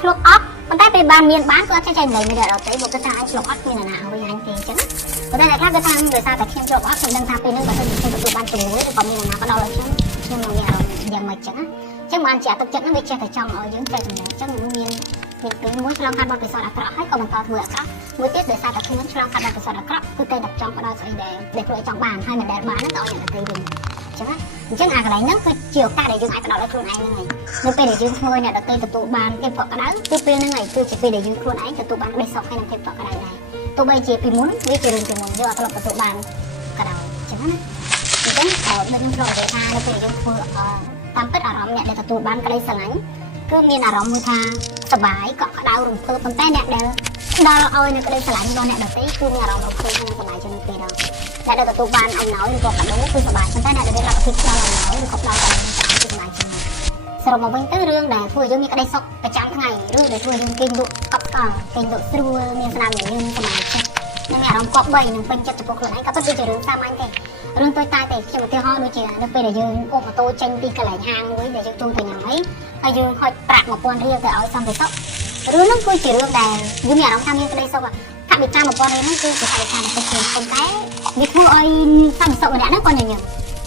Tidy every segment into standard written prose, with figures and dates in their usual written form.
ធ្លាប់អត់ប៉ុន្តែពេលបានមានបានគាត់ចេះចេះនិយាយមិនដល់ទេបើគាត់ថាអញធ្លាប់អត់មានណាវិញអញទេអញ្ចឹងប៉ុន្តែអ្នកខ្លះគាត់ថាដោយសារតែខ្ញុំធ្លាប់អត់ខ្ញុំដឹងថាពេលនោះបើខ្ញុំទទួលបានជំនួយឬក៏មានណាក៏ដល់ឲ្យខ្ញុំនឹងមានអារម្មណ៍យ៉ាងម៉េចចឹងចឹងបានជាទឹកចិត្តហ្នឹងវាចេះតែចង់ឲ្យយើងចេះចំណេះចឹងមានពេលមួយឆ្លងកាត់បទពិសោធន៍អាក្រក់ហើយក៏បន្តធ្វើអាក្រក់មួយទៀតដោយសារតែខ្លួនឆ្លងកាត់បទពិសោធន៍អាក្រក់គឺតែតែចង់ផ្ដល់ស្អីដែលខ្លួនចង់បានហើយមិនដែលបានហ្នឹងទៅឲ្យអ្នកដទៃវិញអញ្ចឹងអាកន្លែងហ្នឹងគឺជាឱកាសដែលយើងអាចផ្ដល់ឲ្យខ្លួនឯងហ្នឹងហើយនៅពេលដែលយើងធ្វើអ្នកដទៃទទួលបានភាពកក់ក្ដៅគឺពេលហ្នឹងហើយគឺជាពេលដែលយើងខ្លួនឯងទទួលបានក្ដីសុខហើយនឹងភាពកក់ក្ដៅដែរទោះបីជាពីមុនវាជារឿងពីមុនយើងអត់ធ្លាប់ទទួលបានក៏ដោយអញ្ចឹងណាអញ្ចឹងដូចខ្ញុំធ្លាប់និយាយថានៅពេលយើងធ្វើតាមពិតអារម្មណ៍អ្នកដែលទទួលបានក្ដីស្រឡាញ់គឺមានអារម្មណ៍មួយថាសប្បាយកក់ក្ដៅរំភើបប៉ុន្តែអ្នកដែលដល់ឲ្យនៅក្ដីស្រឡាញ់របស់អ្នកដទៃគឺមានអារម្មណ៍រំភើបនិងសប្បាយជាងពេលដល់អ្នកដែលទទួលបានអំណោយឬក៏កាដូគឺសប្បាយប៉ុន្តែអ្នកដែលមានលទ្ធភាពផ្ដល់អំណោយឬក៏ផ្ដល់កាដូគឺសប្បាយជាងសរុបមកវិញទៅរឿងដែលធ្វើឲ្យយើងមានក្ដីសុខប្រចាំថ្ងៃឬដែលធ្វើឲ្យយើងគេងលក់កប់កល់គេងលក់ស្រួលមានស្នាមញញឹមសប្បាយចិត្តនិងមានអារម្មណ៍គប្បីនិងពេញចិត្តចំពោះខ្លួនឯងក៏ពិតជារឿងសាមញ្ញទេរឿងតូចតាចទេខ្ញុំឧទាហរណ៍ដូចជានៅពេលដែលយើងអូសម៉ូតូចេញពីកន្លែងហាងមួយដែលយើងចូលទៅញ៉ាំអីហើយយើងហុចប្រាក់1000រៀលទៅឲ្យសន្តិសុខរឿងនោះគឺជារឿងដែលយើងមានអារម្មណ៍ថាមានក្ដីសុខថាបិតា1000រៀលនោះគឺជាថាតែតិចទេប៉ុន្តែវាធ្វើឲ្យសន្តិសុខម្នាក់ហ្នឹងក៏ញញឹម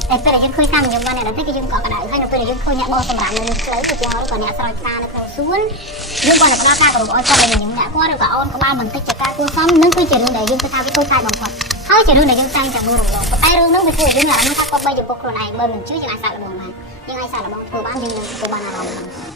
តែពេលដែលយើងឃើញការញញឹមរបស់អ្នកដទៃគឺយើងក៏ក្តៅហើយនៅពេលដែលយើងឃើញអ្នកបោះសម្រាប់នៅលើផ្លូវគឺយើងក៏អ្នកស្រោចផ្កានៅក្នុងសួនយើងក៏ផ្ដល់ការគោរពឲ្យគាត់ញញឹមអ្នកគាត់ឬក៏អូនក្បាលបន្តិចជាការគួរសមនឹងគឺជារឿងដែលយើងគិតថាវាតូចតាចបំផុតហើយជារឿងដែលយើងតែងតែមើលរំលងប៉ុន្តែរឿងនោះវាធ្វើឲ្យយើងមានអារម្មណ៍ថាគាត់បីចំពោះខ្លួនឯងបើមិនជឿយើងអាចសាកល្បងបានយើងអាចសាកល្បងធ្វើបានយើងនឹងទទួលបានអារម្មណ៍